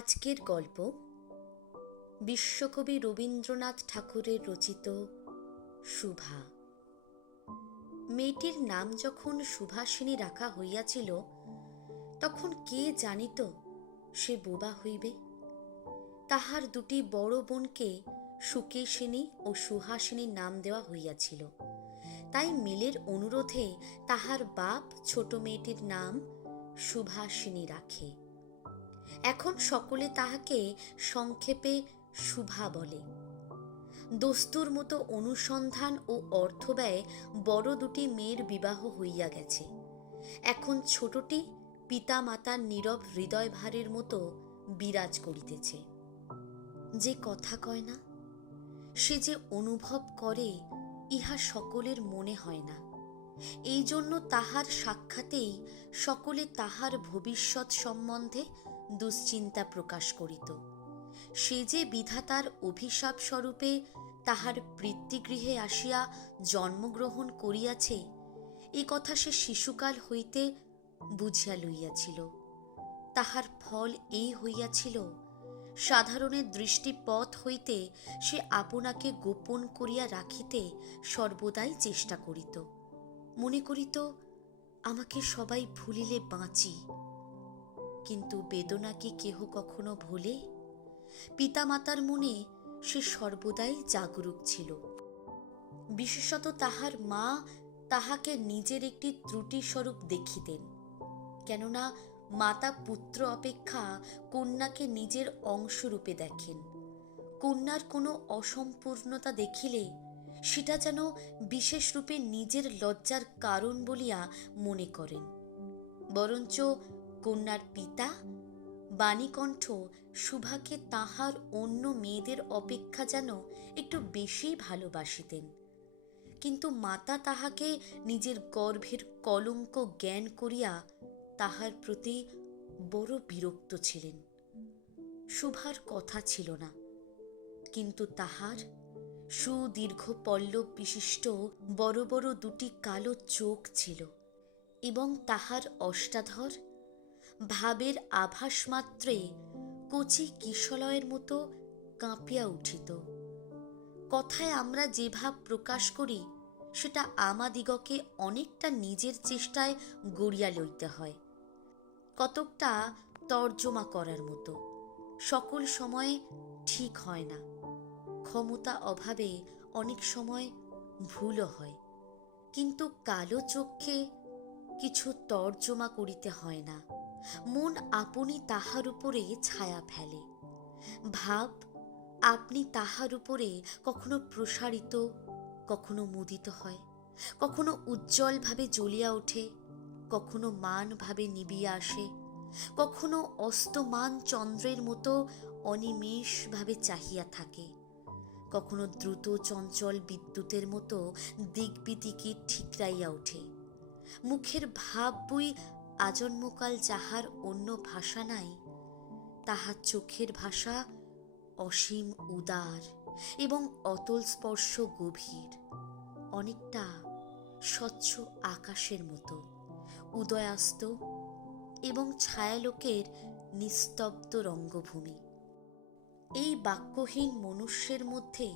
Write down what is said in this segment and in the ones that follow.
আজকের গল্প বিশ্বকবি রবীন্দ্রনাথ ঠাকুরের রচিত শুভা। মেয়েটির নাম যখন সুভাষিনী রাখা হইয়াছিল, তখন কে জানিত সে বোবা হইবে। তাহার দুটি বড় বোনকে সুকেশিনী ও সুহাসিনী নাম দেওয়া হইয়াছিল। তাই মিলের অনুরোধে তাহার বাপ ছোট মেয়েটির নাম সুভাষিনী রাখে। এখন সকলে তাহাকে সংক্ষেপে শুভা বলে। দস্তুর মতো অনুসন্ধান ও অর্থব্যয় বড় দুটি মেয়ের বিবাহ হইয়া গেছে। এখন ছোটটি পিতা মাতার নীরব হৃদয় ভারের মতো বিরাজ করিতেছে। যে কথা কয় না, সে যে অনুভব করে, ইহা সকলের মনে হয় না। এই জন্য তাহার সাক্ষাতেই সকলে তাহার ভবিষ্যৎ সম্বন্ধে দুশ্চিন্তা প্রকাশ করিত। সে যে বিধাতার অভিশাপ স্বরূপে তাহার পিতৃগৃহে আসিয়া জন্মগ্রহণ করিয়াছে, এ কথা সে শিশুকাল হইতে বুঝিয়া লইয়াছিল। তাহার ফল এই হইয়াছিল, সাধারণের দৃষ্টিপথ হইতে সে আপনাকে গোপন করিয়া রাখিতে সর্বদাই চেষ্টা করিত। মনে করিত, আমাকে সবাই ভুলিলে বাঁচি। কিন্তু বেদনা কি কেহ কখনো ভোলে? পিতামাতার মনে সে সর্বদাই জাগরুক ছিল। বিশেষত তাহার মা তাহাকে নিজের একটি ত্রুটিস্বরূপ দেখিতেন। কেননা মাতা পুত্র অপেক্ষা কন্যাকে নিজের অংশরূপে দেখেন। কন্যার কোনো অসম্পূর্ণতা দেখিলে সেটা যেন বিশেষরূপে নিজের লজ্জার কারণ বলিয়া মনে করেন। বরঞ্চ কন্যার পিতা বাণীকণ্ঠ শুভাকে তাহার অন্য মেয়েদের অপেক্ষা যেন একটু বেশি ভালোবাসিতেন। কিন্তু মাতা তাহাকে নিজের গর্ভের কলঙ্ক জ্ঞান করিয়া তাহার প্রতি বড় বিরক্ত ছিলেন। শুভার কথা ছিল না, কিন্তু তাহার সুদীর্ঘ পল্লব বিশিষ্ট বড় বড় দুটি কালো চোখ ছিল, এবং তাহার অষ্টাধর ভাবের আভাস মাত্রে কচি কিশলয়ের মতো কাঁপিয়া উঠিত। কথায় আমরা যে ভাব প্রকাশ করি, সেটা আমাদিগকে অনেকটা নিজের চেষ্টায় গড়িয়া লইতে হয়, কতকটা তর্জমা করার মতো। সকল সময়ে ঠিক হয় না, ক্ষমতা অভাবে অনেক সময় ভুলও হয়। কিন্তু কালো চোখে কিছু তর্জমা করিতে হয় না, মন আপনি তাহার উপরে ছায়া ফেলে। ভাব আপনি তাহার উপরে কখনো প্রসারিত, কখনো মুদিত হয়, কখনো উজ্জ্বলভাবে জ্বলিয়া ওঠে, কখনো মানভাবে নিবিয়া আসে, কখনো অস্তমান চন্দ্রের মতো অনিমেষভাবে চাহিয়া থাকে, কখনো দ্রুত চঞ্চল বিদ্যুতের মতো দিকবিদিকে ঠিকরাইয়া ওঠে। মুখের ভাব বই আজন্মকাল যাহার অন্য ভাষা নাই, তাহার চোখের ভাষা অসীম উদার এবং অতল স্পর্শ গভীর, অনেকটা স্বচ্ছ আকাশের মতো উদয়াস্ত এবং ছায়ালোকের নিস্তব্ধ রঙ্গভূমি। এই বাক্যহীন মনুষ্যের মধ্যে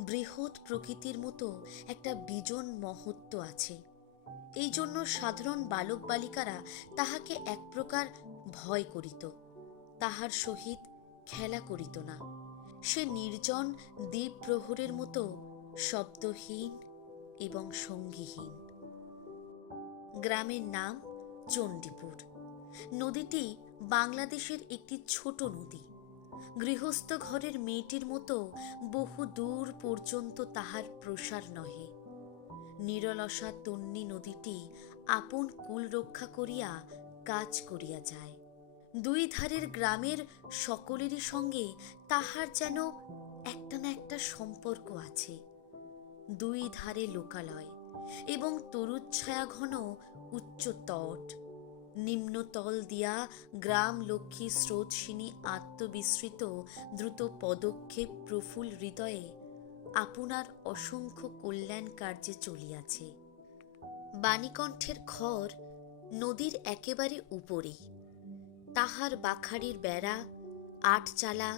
বৃহৎ প্রকৃতির মতো একটা বিজন মহত্ব আছে। এই জন্য সাধারণ বালক বালিকারা তাহাকে এক প্রকার ভয় করিত, তাহার সহিত খেলা করিত না। সে নির্জন দ্বীপ প্রহরের মতো শব্দহীন এবং সঙ্গীহীন। গ্রামের নাম চণ্ডীপুর। নদীটি বাংলাদেশের একটি ছোট নদী। গৃহস্থ ঘরের মেয়েটির মতো বহু দূর পর্যন্ত তাহার প্রসার নহে। নিরলসা তন্বী নদীটি আপন কুল রক্ষা করিয়া কাজ করিয়া যায়। দুই ধারের গ্রামের সকলেরই সঙ্গে তাহার যেন একটা না একটা সম্পর্ক আছে। দুই ধারে লোকালয় এবং তরুচ্ছায়া ঘন উচ্চ তট, নিম্নতল দিয়া গ্রাম লক্ষ্মী স্রোতসিনী আত্মবিস্মৃত দ্রুত পদক্ষেপ প্রফুল হৃদয়ে আপনার অসংখ্য কল্যাণ কার্যে চলিয়াছে। বাণীকণ্ঠের ঘর নদীর একেবারে উপরেই। তাহার বাখারির বেড়া আটচালা,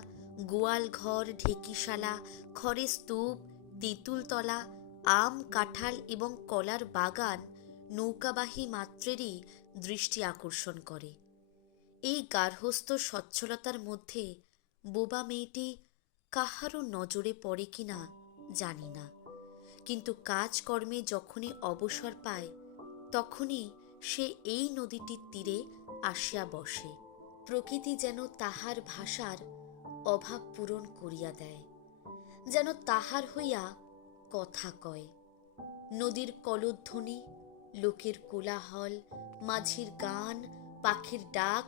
গোয়াল ঘর, ঢেকিশালা, খড়ের স্তূপ, তেঁতুলতলা, আম, কাঁঠাল এবং কলার বাগান নৌকাবাহী মাত্রেরই দৃষ্টি আকর্ষণ করে। এই গার্হস্থ্য সচ্ছলতার মধ্যে বোবা মেয়েটি কাহারও নজরে পড়ে কিনা জানি না, কিন্তু কাজকর্মে যখনই অবসর পায় তখনই সে এই নদীটির তীরে আসিয়া বসে। প্রকৃতি যেন তাহার ভাষার অভাব পূরণ করিয়া দেয়, যেন তাহার হইয়া কথা কয়। নদীর কলধ্বনি, লোকের কোলাহল, মাঝির গান, পাখির ডাক,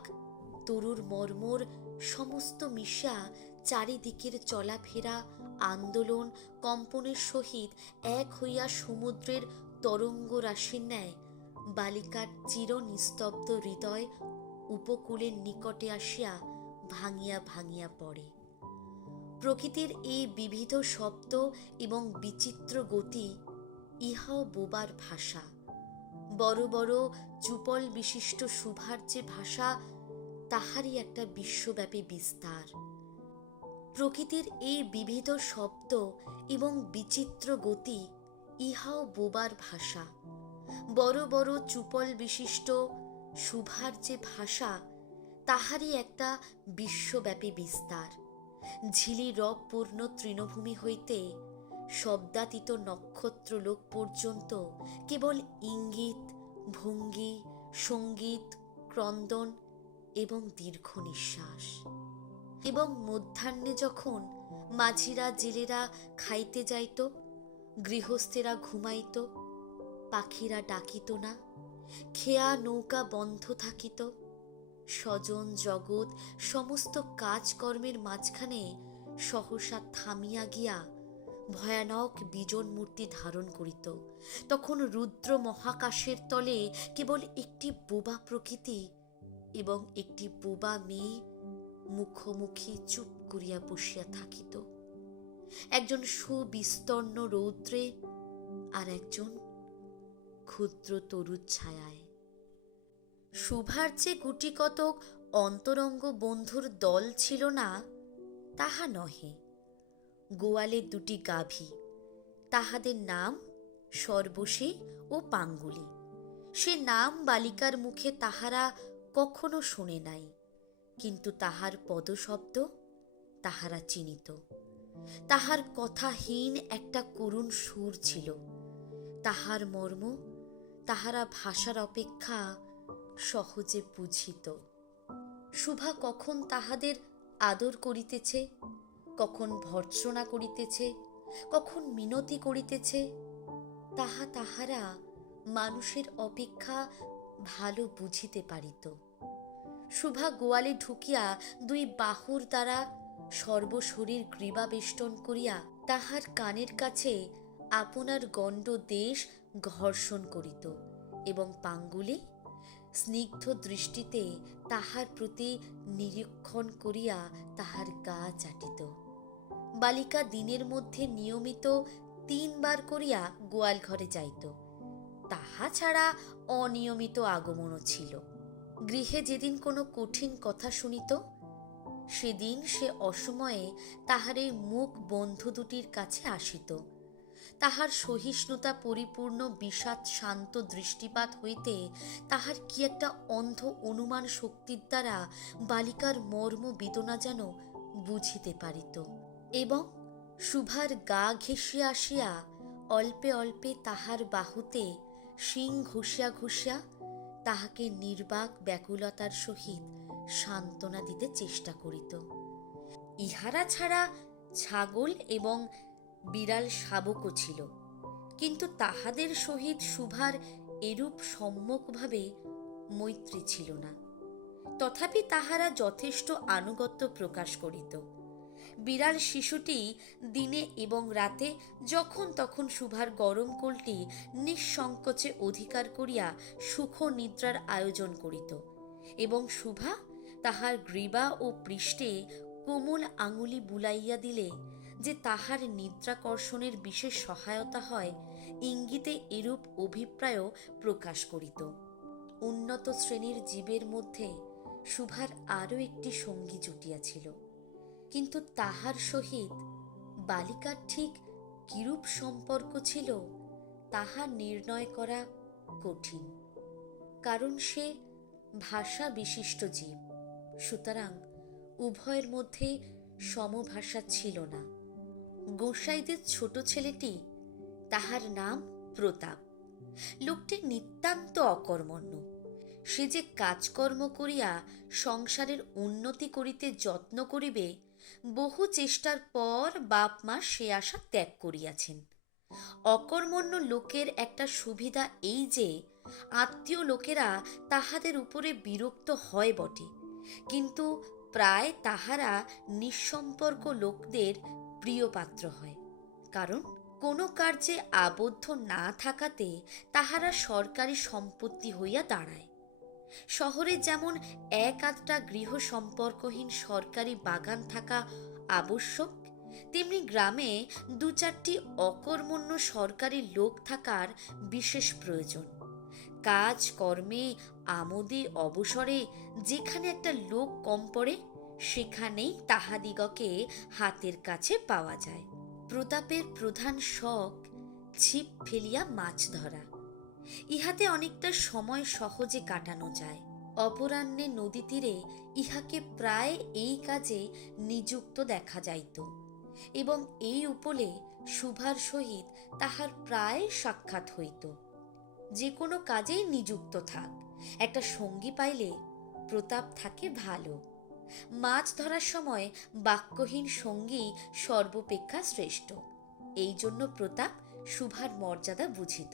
তরুর মর্মর সমস্ত মিশা চারিদিকের চলাফেরা, আন্দোলন, কম্পনের সহিত এক হইয়া সমুদ্রের তরঙ্গ রাশির ন্যায় বালিকার চির নিস্তব্ধ হৃদয় উপকূলের নিকটে আসিয়া ভাঙিয়া ভাঙিয়া পড়ে। প্রকৃতির এই বিবিধ শব্দ এবং বিচিত্র গতি ইহাও বোবার ভাষা। বড় বড় চুপল বিশিষ্ট শুভার যে ভাষা, তাহারই একটা বিশ্বব্যাপী বিস্তার। প্রকৃতির এই বিবিধ শব্দ এবং বিচিত্র গতি ইহাও বোবার ভাষা। বড় বড় চুপল বিশিষ্ট শুভার যে ভাষা, তাহারই একটা বিশ্বব্যাপী বিস্তার। ঝিলি রবপূর্ণ তৃণভূমি হইতে শব্দাতীত নক্ষত্রলোক পর্যন্ত কেবল ইঙ্গিত, ভঙ্গি, সঙ্গীত, ক্রন্দন এবং দীর্ঘ নিঃশ্বাস। এবং মধ্যাহ্নে যখন মাঝিরা জেলেরা খাইতে যাইত, গৃহস্থেরা ঘুমাইত, পাখিরা ডাকিত না, খেয়া নৌকা বন্ধ থাকিত, স্বজন জগৎ সমস্ত কাজকর্মের মাঝখানে সহসা থামিয়া গিয়া ভয়ানক বিজন মূর্তি ধারণ করিত, তখন রুদ্র মহাকাশের তলে কেবল একটি বোবা প্রকৃতি এবং একটি বোবা মেয়ে মুখোমুখি চুপ করিয়া বসিয়া থাকিত। একজন সুবিস্তর্ণ রৌদ্রে, আর একজন ক্ষুদ্র তরুর ছায়ায়। শুভার যে গুটি কতক অন্তরঙ্গ বন্ধুর দল ছিল না তাহা নহে। গোয়ালে দুটি গাভী, তাহাদের নাম সর্বশী ও পাঙ্গুলি। সে নাম বালিকার মুখে তাহারা কখনো শোনে নাই, কিন্তু তাহার পদশব্দ তাহারা চিনিত। তাহার কথাহীন একটা করুণ সুর ছিল, তাহার মর্ম তাহারা ভাষার অপেক্ষা সহজে বুঝিত। শুভা কখন তাহাদের আদর করিতেছে, কখন ভর্ৎসনা করিতেছে, কখন মিনতি করিতেছে, তাহারা মানুষের অপেক্ষা ভালো বুঝিতে পারিত। শুভা গোয়ালে ঢুকিয়া দুই বাহুর দ্বারা সর্বশরীর গ্রীবা বেষ্টন করিয়া তাহার কানের কাছে আপনার গণ্ড দেশ ঘর্ষণ করিত, এবং পাঙ্গুলি স্নিগ্ধ দৃষ্টিতে তাহার প্রতি নিরীক্ষণ করিয়া তাহার গা চাটিত। বালিকা দিনের মধ্যে নিয়মিত 3 বার করিয়া গোয়াল ঘরে যাইত, তাহা ছাড়া অনিয়মিত আগমনও ছিল। গৃহে যেদিন কোনো কঠিন কথা শুনিত, সেদিন সে অসময়ে তাহার এই মুখ বন্ধু দুটির কাছে আসিত। তাহার সহিষ্ণুতা পরিপূর্ণ বিষাদ শান্ত দৃষ্টিপাত হইতে তাহার কি একটা অন্ধ অনুমান শক্তির দ্বারা বালিকার মর্ম বেদনা যেন বুঝিতে পারিত, এবং শুভার গা ঘেঁষিয়া আসিয়া অল্পে অল্পে তাহার বাহুতে শিং ঘষিয়া ঘষিয়া তাহাকে নির্বাক ব্যাকুলতার সহিত সান্ত্বনা দিতে চেষ্টা করিত। ইহারা ছাড়া ছাগল এবং বিড়াল শাবকও ছিল, কিন্তু তাহাদের সহিত শুভার এরূপ সম্যকভাবে মৈত্রী ছিল না। তথাপি তাহারা যথেষ্ট আনুগত্য প্রকাশ করিত। বিড়াল শিশুটি দিনে এবং রাতে যখন তখন শুভার গরম কোলটি নিঃসংকোচে অধিকার করিয়া সুখ নিদ্রার আয়োজন করিত, এবং শুভা তাহার গ্রীবা ও পৃষ্ঠে কোমল আঙুলি বুলাইয়া দিলে যে তাহার নিদ্রাকর্ষণের বিশেষ সহায়তা হয়, ইঙ্গিতে এরূপ অভিপ্রায়ও প্রকাশ করিত। উন্নত শ্রেণীর জীবের মধ্যে শুভার আরও একটি সঙ্গী জুটিয়াছিল। কিন্তু তাহার সহিত বালিকার ঠিক কিরূপ সম্পর্ক ছিল তাহা নির্ণয় করা কঠিন, কারণ সে ভাষা বিশিষ্ট জীব। সুতরাং উভয়ের মধ্যে সমভাষা ছিল না। গোসাইদের ছোট ছেলেটি, তাহার নাম প্রতাপ, লোকটি নিতান্ত অকর্মণ্য। সে যে কাজকর্ম করিয়া সংসারের উন্নতি করিতে যত্ন করিবে, বহু চেষ্টার পর বাপ মা সে আশা ত্যাগ করিয়াছেন। অকর্মণ্য লোকের একটা সুবিধা এই যে আত্মীয় লোকেরা তাহাদের উপরে বিরক্ত হয় বটে, কিন্তু প্রায় তাহারা নিঃসম্পর্ক লোকদের প্রিয় পাত্র হয়, কারণ কোনো কার্যে আবদ্ধ না থাকাতে তাহারা সরকারি সম্পত্তি হইয়া দাঁড়ায়। শহরে যেমন এক আধটা গৃহ সম্পর্কহীন সরকারি বাগান থাকা আবশ্যক, তেমনি গ্রামে দু চারটি অকর্মণ্য সরকারি লোক থাকার বিশেষ প্রয়োজন। কাজ কর্মে আমোদে অবসরে যেখানে একটা লোক কম পড়ে, সেখানেই তাহাদিগকে হাতের কাছে পাওয়া যায়। প্রতাপের প্রধান শখ ছিপ ফেলিয়া মাছ ধরা। ইহাতে অনেকটা সময় সহজে কাটানো যায়। অপরাহ্নে নদী তীরে ইহাকে প্রায় এই কাজে নিযুক্ত দেখা যাইত, এবং এই উপলে শুভার সহিত তাহার প্রায় সাক্ষাৎ হইত। যে কোনো কাজেই নিযুক্ত থাক, একটা সঙ্গী পাইলে প্রতাপ থাকে ভালো। মাছ ধরার সময় বাক্যহীন সঙ্গী সর্বাপেক্ষা শ্রেষ্ঠ। এই জন্য প্রতাপ শুভার মর্যাদা বুঝিত।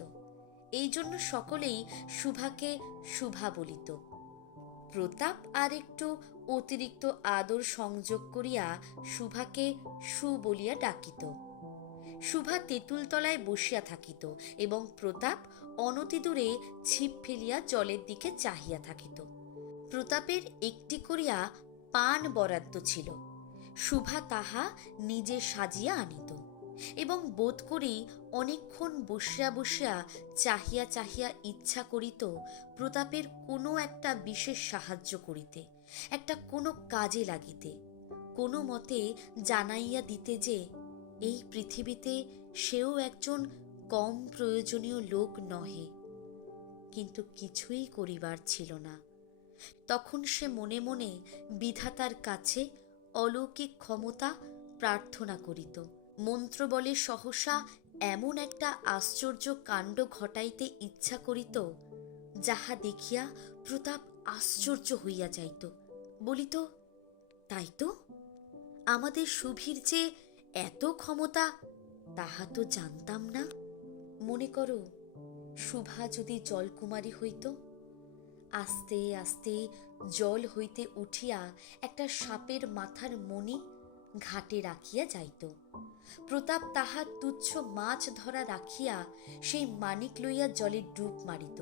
এই জন্য সকলেই শুভাকে শুভা বলিত। প্রতাপ আর একটু অতিরিক্ত আদর সংযোগ করিয়া শুভাকে সু বলিয়া ডাকিত। শুভা তেঁতুল তলায় বসিয়া থাকিত এবং প্রতাপ অনতিদূরে ছিপ ফেলিয়া জলের দিকে চাহিয়া থাকিত। প্রতাপের একটি করিয়া পান বরাদ্দ ছিল। শুভা তাহা নিজে সাজিয়া আনিত এবং বোধ করি অনেকক্ষণ বসিয়া বসিয়া চাহিয়া চাহিয়া ইচ্ছা করিত প্রতাপের কোনো একটা বিশেষ সাহায্য করিতে, একটা কোনো কাজে লাগিতে, কোনো মতে জানাইয়া দিতে যে এই পৃথিবীতে সেও একজন কম প্রয়োজনীয় লোক নহে। কিন্তু কিছুই করিবার ছিল না। তখন সে মনে মনে বিধাতার কাছে অলৌকিক ক্ষমতা প্রার্থনা করিত। মন্ত্রবলে সহসা এমন একটা আশ্চর্য কাণ্ড ঘটাইতে ইচ্ছা করিত, যাহা দেখিয়া প্রতাপ আশ্চর্য হইয়া যাইত। বলিত, তাই তো, আমাদের সুভীর যে এত ক্ষমতা, তাহা তো জানতাম না। মনে করো, শুভা যদি জলকুমারী হইত, আস্তে আস্তে জল হইতে উঠিয়া একটা সাপের মাথার মণি ঘাটে রাখিয়া যাইত। প্রতাপ তাহার তুচ্ছ মাছ ধরা রাখিয়া সেই মানিক লইয়া জলে ডুব মারিত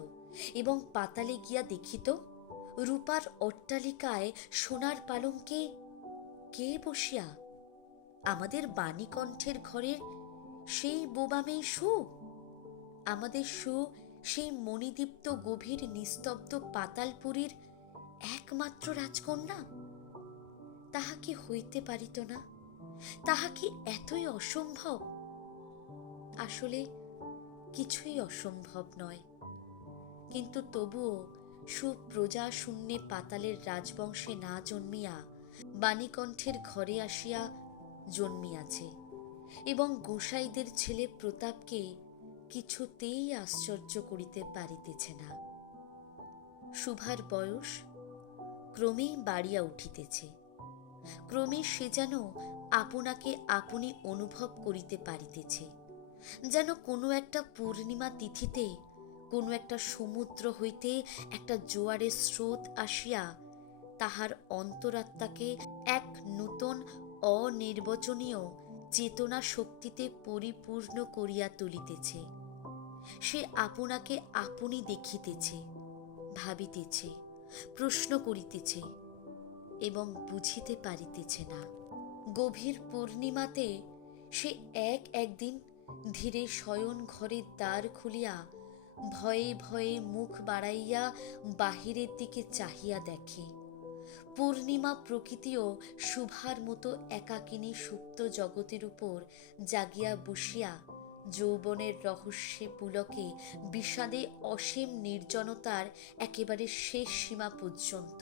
এবং পাতালে গিয়া দেখিত রূপার অট্টালিকায় সোনার পালঙ্কে কে বসিয়া? আমাদের বাণীকণ্ঠের ঘরের সেই বোবামেই সু। আমাদের সু সেই মণিদীপ্ত গভীর নিস্তব্ধ পাতালপুরীর একমাত্র রাজকন্যা। তাহা কি হইতে পারিত না? তাহা কি এতই অসম্ভব? আসলে কিছুই অসম্ভব নয়, কিন্তু তবুও সুপ্রজা শূন্যে পাতালের রাজবংশে না জন্মিয়া বাণীকণ্ঠের ঘরে আসিয়া জন্মিয়াছে, এবং গোসাইদের ছেলে প্রতাপকে কিছুতেই আশ্চর্য করিতে পারিতেছে না। শুভার বয়স ক্রমেই বাড়িয়া উঠিতেছে। ক্রমে সে যেন আপনাকে আপনি অনুভব করিতে পারিতেছে, যেন কোনো একটা পূর্ণিমা তিথিতে কোনো একটা সমুদ্র হইতে একটা জোয়ারের স্রোত আসিয়া তাহার অন্তরাত্মাকে এক নূতন অনির্বচনীয় চেতনা শক্তিতে পরিপূর্ণ করিয়া তুলিতেছে। সে আপনাকে আপনি দেখিতেছে, ভাবিতেছে, প্রশ্ন করিতেছে এবং বুঝিতে পারিতেছে না। গভীর পূর্ণিমাতে সে একদিন ধীরে শয়ন ঘরের দ্বার খুলিয়া ভয়ে ভয়ে মুখ বাড়াইয়া বাহিরের দিকে চাহিয়া দেখে। পূর্ণিমা প্রকৃতিও শুভার মতো একাকিনী সুপ্ত জগতের উপর জাগিয়া বসিয়া যৌবনের রহস্যে পুলকে বিষাদে অসীম নির্জনতার একেবারে শেষ সীমা পর্যন্ত,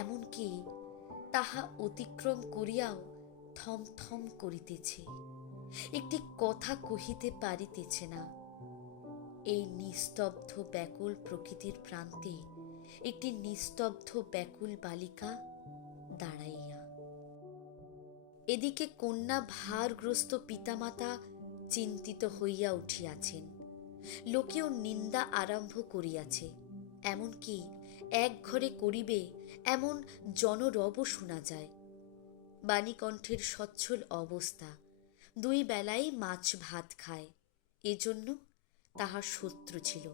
এমনকি তাহা অতিক্রম করিয়াও থমথম করিতেছে, একটি কথা কহিতে পারিতেছে না। এই নিস্তব্ধ ব্যাকুল প্রকৃতির প্রান্তে একটি নিস্তব্ধ ব্যাকুল বালিকা দাঁড়াইয়া। এদিকে কন্যা ভারগ্রস্ত পিতামাতা চিন্তিত হইয়া উঠিয়াছেন, লোকেও নিন্দা আরম্ভ করিয়াছে, এমনকি এক ঘরে করিবে এমন জনরব শোনা যায়। বাণীকণ্ঠের সচ্ছল অবস্থা, 2 বেলাই মাছ ভাত খায়, এজন্য তাহার শত্রু ছিল।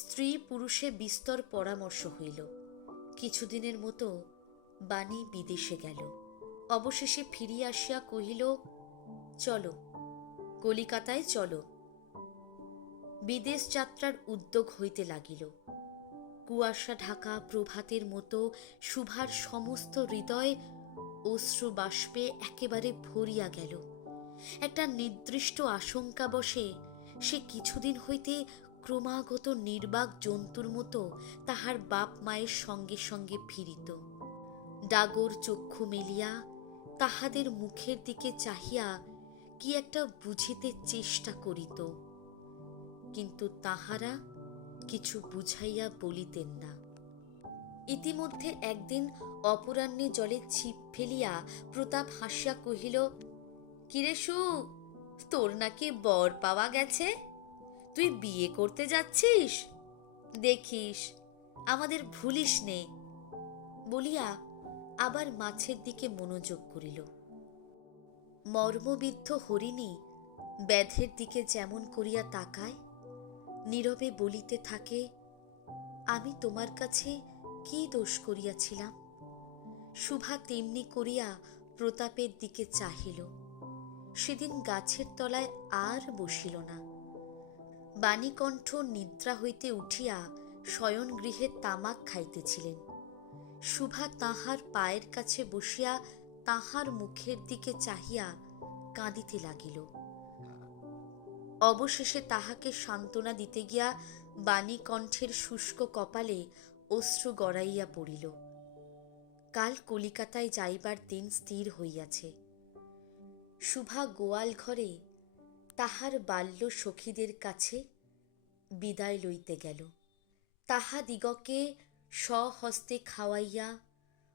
স্ত্রী পুরুষে বিস্তর পরামর্শ হইল। কিছুদিনের মতো বাণী বিদেশে গেল। অবশেষে ফিরিয়া আসিয়া কহিল, চলো, কলিকাতায় চলো। বিদেশ যাত্রার উদ্যোগ হইতে লাগিল। কুয়াশা ঢাকা প্রভাতের মতো শুভার সমস্ত হৃদয় অশ্রু বাষ্পে একেবারে ভরিয়া গেল। একটা নির্দিষ্ট আশঙ্কা বসে সে কিছুদিন হইতে ক্রমাগত নির্বাক জন্তুর মতো তাহার বাপ মায়ের সঙ্গে সঙ্গে ফিরিত। ডাগর চক্ষু মেলিয়া তাহাদের মুখের দিকে চাহিয়া কি একটা বুঝিতে চেষ্টা করিত, কিন্তু তাহারা কিছু বুঝাইয়া বলিতেন না। ইতিমধ্যে একদিন অপরাহ্নে জলে ছিপ ফেলিয়া প্রতাপ হাসিয়া কহিল, কিরে সু, তোর নাকি বর পাওয়া গেছে? তুই বিয়ে করতে যাচ্ছিস? দেখিস আমাদের ভুলিস নে। বলিয়া আবার মাছের দিকে মনোযোগ করিল। মর্মবিদ্ধ হরিণী ব্যাধের দিকে যেমন করিয়া তাকায়, নীরবে বলিতে থাকে, আমি তোমার কাছে কি দোষ করিয়াছিলাম? শুভা তেমনি করিয়া প্রতাপের দিকে চাহিল। সেদিন গাছের তলায় আর বসিল না। বাণীকণ্ঠ নিদ্রা হইতে উঠিয়া শয়ন গৃহে তামাক খাইতেছিলেন। শুভা তাহার পায়ের কাছে বসিয়া তাহার মুখের দিকে চাহিয়া কাঁদিতে লাগিল। অবশেষে তাহাকে সান্ত্বনা দিতে গিয়া বাণীকণ্ঠের শুষ্ক কপালে অশ্রু গড়াইয়া পড়িল। কাল কলিকাতায় যাইবার দিন স্থির হইয়াছে। শুভা গোয়াল ঘরে তাহার বাল্য সখীদের কাছে বিদায় লইতে গেল। তাহাদিগকে স্বহস্তে খাওয়াইয়া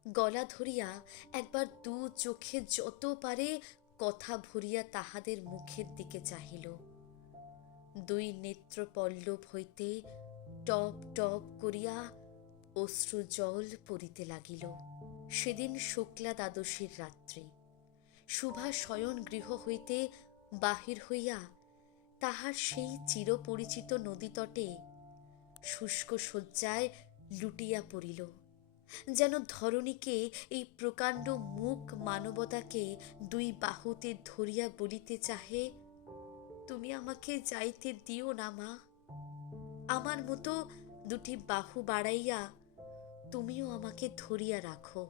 গলা ধরিয়া একবার 2 চোখে যত পারে কথা ভরিয়া তাহাদের মুখের দিকে চাহিল। 2 নেত্রপল্লব হইতে টপ টপ করিয়া অশ্রু জল পড়িতে লাগিল। সেদিন শুক্লা দ্বাদশীর রাত্রি। শুভা শয়ন গৃহ হইতে বাহির হইয়া তাহার সেই চিরপরিচিত নদীতটে শুষ্ক শয্যায় লুটিয়া পড়িল, যেন ধরণীকে, এই প্রকাণ্ড মুখ মানবতাকে 2 বাহুতে ধরিয়া বলিতে চাহে, তুমি আমাকে যাইতে দিও না মা। আমার মতো 2টি বাহু বাড়াইয়া তুমিও আমাকে ধরিয়া রাখো।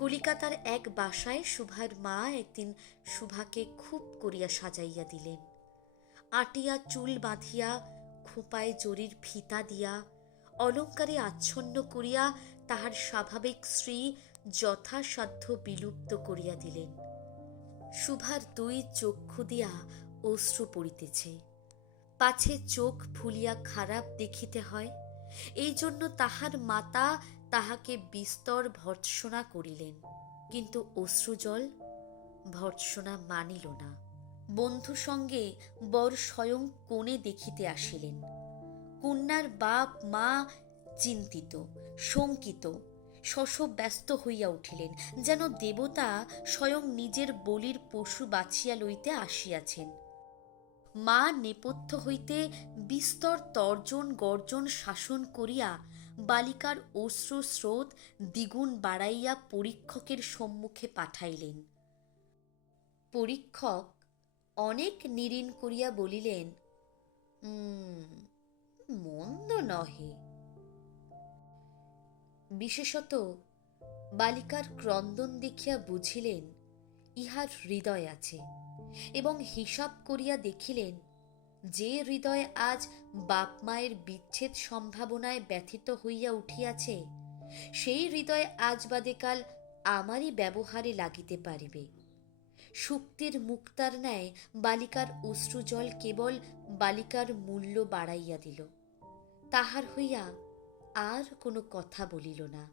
কলিকাতার এক বাসায় শুভার মা একদিন শুভাকে খুব করিয়া সাজাইয়া দিলেন। আটিয়া চুল বাঁধিয়া খোঁপায় জরির ফিতা দিয়া অলঙ্কারে আচ্ছন্ন করিয়া তাহার স্বাভাবিক শ্রী যথাসাধ্য বিলুপ্ত করিয়া দিলেন। শুভার 2 চক্ষু দিয়া অশ্রু পড়িতেছে, পাছে চোখ ফুলিয়া খারাপ দেখিতে হয়, এই জন্য তাহার মাতা তাহাকে বিস্তর ভর্ৎসনা করিলেন, কিন্তু অশ্রুজল ভর্ৎসনা মানিল না। বন্ধু সঙ্গে বর স্বয়ং কোণে দেখিতে আসিলেন। কন্যার বাপ মা চিন্তিত, শঙ্কিত, শশব ব্যস্ত হইয়া উঠিলেন, যেন দেবতা স্বয়ং নিজের বলির পশু বাছিয়া লইতে আসিয়াছেন। মা নেপথ্য হইতে বিস্তর তর্জন গর্জন শাসন করিয়া বালিকার অশ্রু স্রোত দ্বিগুণ বাড়াইয়া পরীক্ষকের সম্মুখে পাঠাইলেন। পরীক্ষক অনেক নিরীন করিয়া বলিলেন, মন্দ নহে। বিশেষত বালিকার ক্রন্দন দেখিয়া বুঝিলেন ইহার হৃদয় আছে, এবং হিসাব করিয়া দেখিলেন যে হৃদয় আজ বাপ মায়ের বিচ্ছেদ সম্ভাবনায় ব্যথিত হইয়া উঠিয়াছে, সেই হৃদয় আজ বাদে কাল আমারই ব্যবহারে লাগিতে পারিবে। শুক্তির মুক্তার ন্যায় বালিকার অশ্রুজল কেবল বালিকার মূল্য বাড়াইয়া দিল। তাহার হইয়া আর কোনো কথা বলিল না।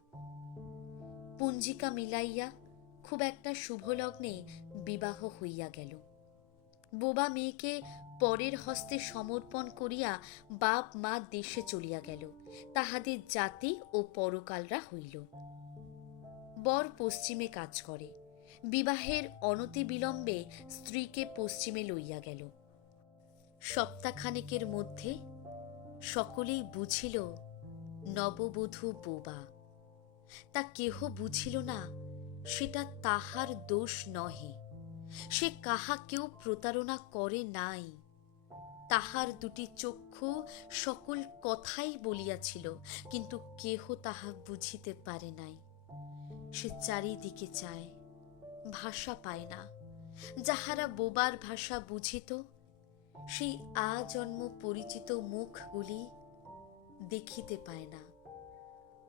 পুঞ্জিকা মিলাইয়া খুব একটা শুভলগ্নে বিবাহ হইয়া গেল। বোবা মেয়েকে পরের হস্তে সমর্পণ করিয়া বাপ মা দেশে চলিয়া গেল। তাহাদের জাতি ও পরকালরা হইল। বর পশ্চিমে কাজ করে। বিবাহের অনতি বিলম্বে স্ত্রীকে পশ্চিমে লইয়া গেল। সপ্তাহখানেকের মধ্যে সকলেই বুঝিল নববধূ বোবা। তা কেহ বুঝিল না সেটা তাহার দোষ নহে, সে কাহাকেও প্রতারণা করে নাই। তাহার দুটি চক্ষু সকল কথাই বলিয়াছিল, কিন্তু কেহ তাহা বুঝিতে পারে নাই। সে চারিদিকে চায়, ভাষা পায় না। যাহারা বোবার ভাষা বুঝিত, সেই আজন্ম পরিচিত মুখগুলি দেখিতে পায় না।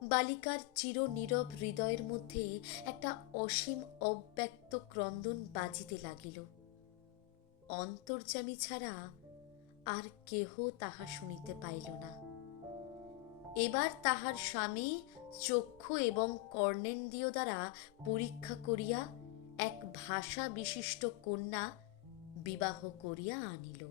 বালিকার চির নীরব হৃদয়ের মধ্যে একটা অসীম অব্যক্ত ক্রন্দন বাজিতে লাগিল। অন্তর্যামী ছাড়া আর কেহ তাহা শুনিতে পাইল না। এবার তাহার স্বামী চক্ষু এবং কর্ণেন্দ্রিয় দ্বারা পরীক্ষা করিয়া এক ভাষা বিশিষ্ট কন্যা বিবাহ করিয়া আনিল।